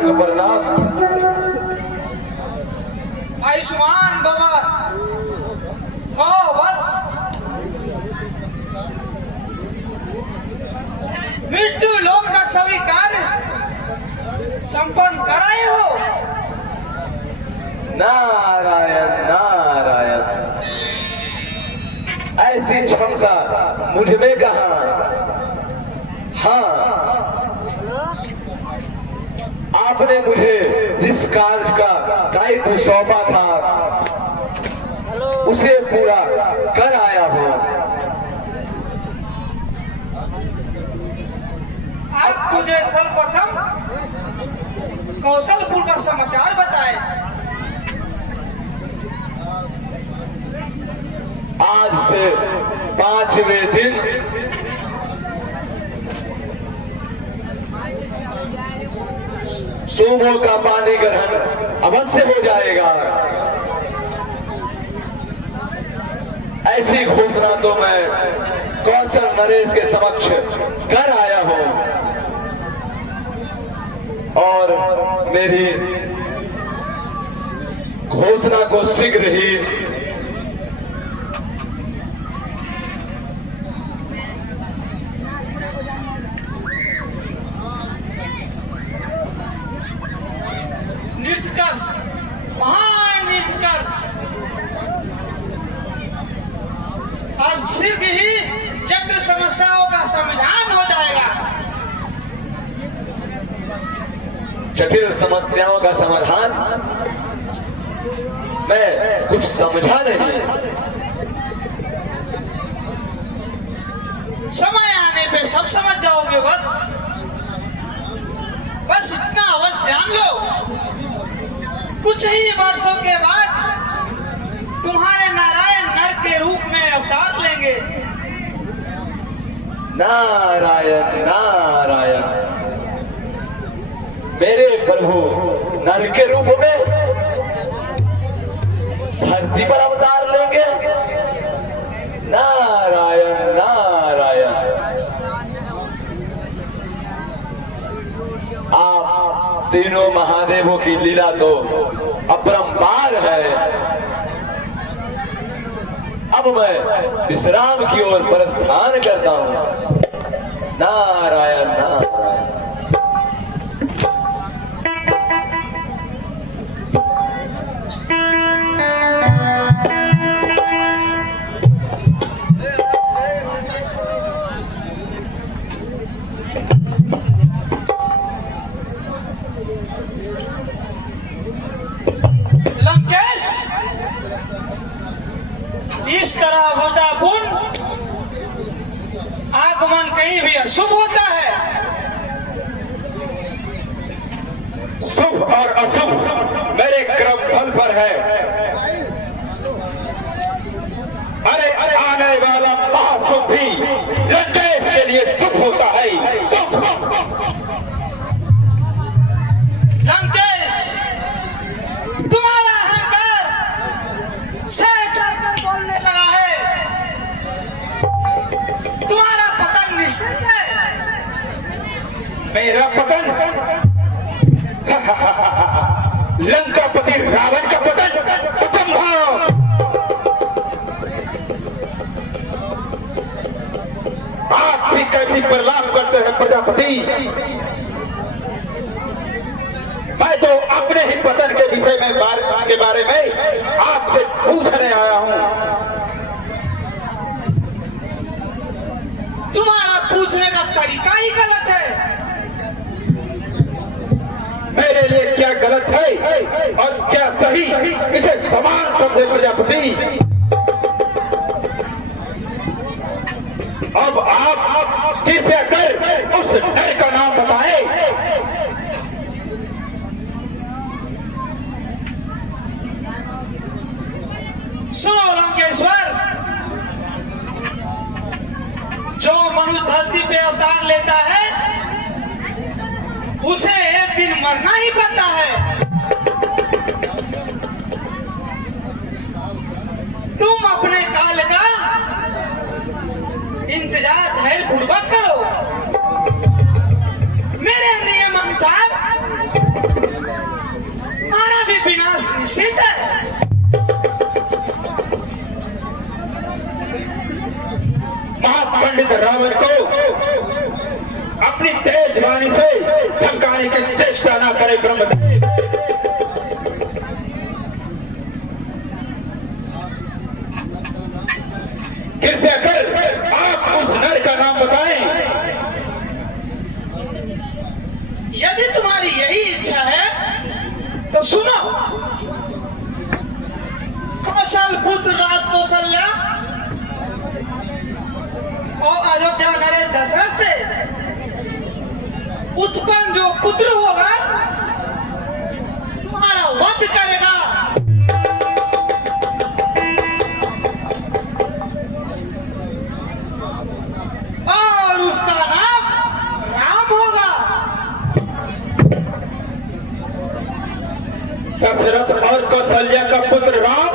साष्टांग प्रणाम। आयुष्मान बाबा हो वत्स, मृत्यु लोक का सभी कार्य संपन्न कराए हो। नारायण नारायण, ऐसी क्षमता मुझ में कहाँ। हाँ, आपने मुझे जिस कार्य का दायित्व सौंपा था उसे पूरा कर आया हूं। आप मुझे सर्वप्रथम कौशलपुर का समाचार बताएं। आज से 5वें दिन सोमों का पानी ग्रहण अवश्य हो जाएगा। ऐसी घोषणा तो मैं कौशल नरेश के समक्ष कर आया हूं और मेरी घोषणा को शीघ्र ही नृत्यकर्ष, महान नृत्यकर्ष, अब शीघ्र ही जटिल समस्याओं का समाधान हो जाएगा। जटिल समस्याओं का समाधान? मैं कुछ समझा नहीं। समय आने पे सब समझ जाओगे वत्स। बस इतना अवश्य जान लो, कुछ ही वर्षों के बाद तुम्हारे नारायण नर के रूप में अवतार लेंगे। नारायण नारायण, मेरे प्रभु नर के रूप में धरती पर अवतार लेंगे। नारायण नारायण, आप तीनों महादेवों की लीला तो अपरंपार है। अब मैं विश्राम की ओर प्रस्थान करता हूं। नारायण नारायण। लंकेश, इस तरह वृंदावन आगमन कहीं भी अशुभ होता है। शुभ और अशुभ मेरे क्रम फल पर है। अरे आने वाला महाशुभ भी लंकेश के लिए शुभ होता है। शुभ। लंकेश, तुम्हारा अहंकार सह चढ़कर बोलने लगा है। तुम्हारा पतन निश्चित है। मेरा पतन? लंकापति रावण का पतन असंभव। आप भी कैसी प्रलाप करते हैं प्रजापति। मैं तो अपने ही पतन के विषय में के बारे में आपसे पूछने आया हूं। तुम्हारा पूछने का तरीका ही गलत है। मेरे लिए क्या गलत है और क्या सही, इसे समान समझे प्रजापति। अब आप कृपया कर उस नर का नाम बताएं। सुनो लंकेश्वर, जो मनुष्य धरती पे अवतार लेता है उसे एक दिन मरना ही पड़ता है। तुम अपने काल का इंतजार धैर्य पूर्वक करो। मेरे नियम अनुसार को अपनी तेज वाणी से धमकाने की चेष्टा न करे ब्रह्मदेव। कृपया कर आप उस नर का नाम बताएं। यदि तुम्हारी यही इच्छा है तो सुनो। कौशल पुत्र राज कौशल्या और अयोध्या नरेश दशरथ से उत्पन्न जो पुत्र होगा तुम्हारा वध करेगा और उसका नाम राम होगा। दशरथ और कौशल्या का पुत्र राम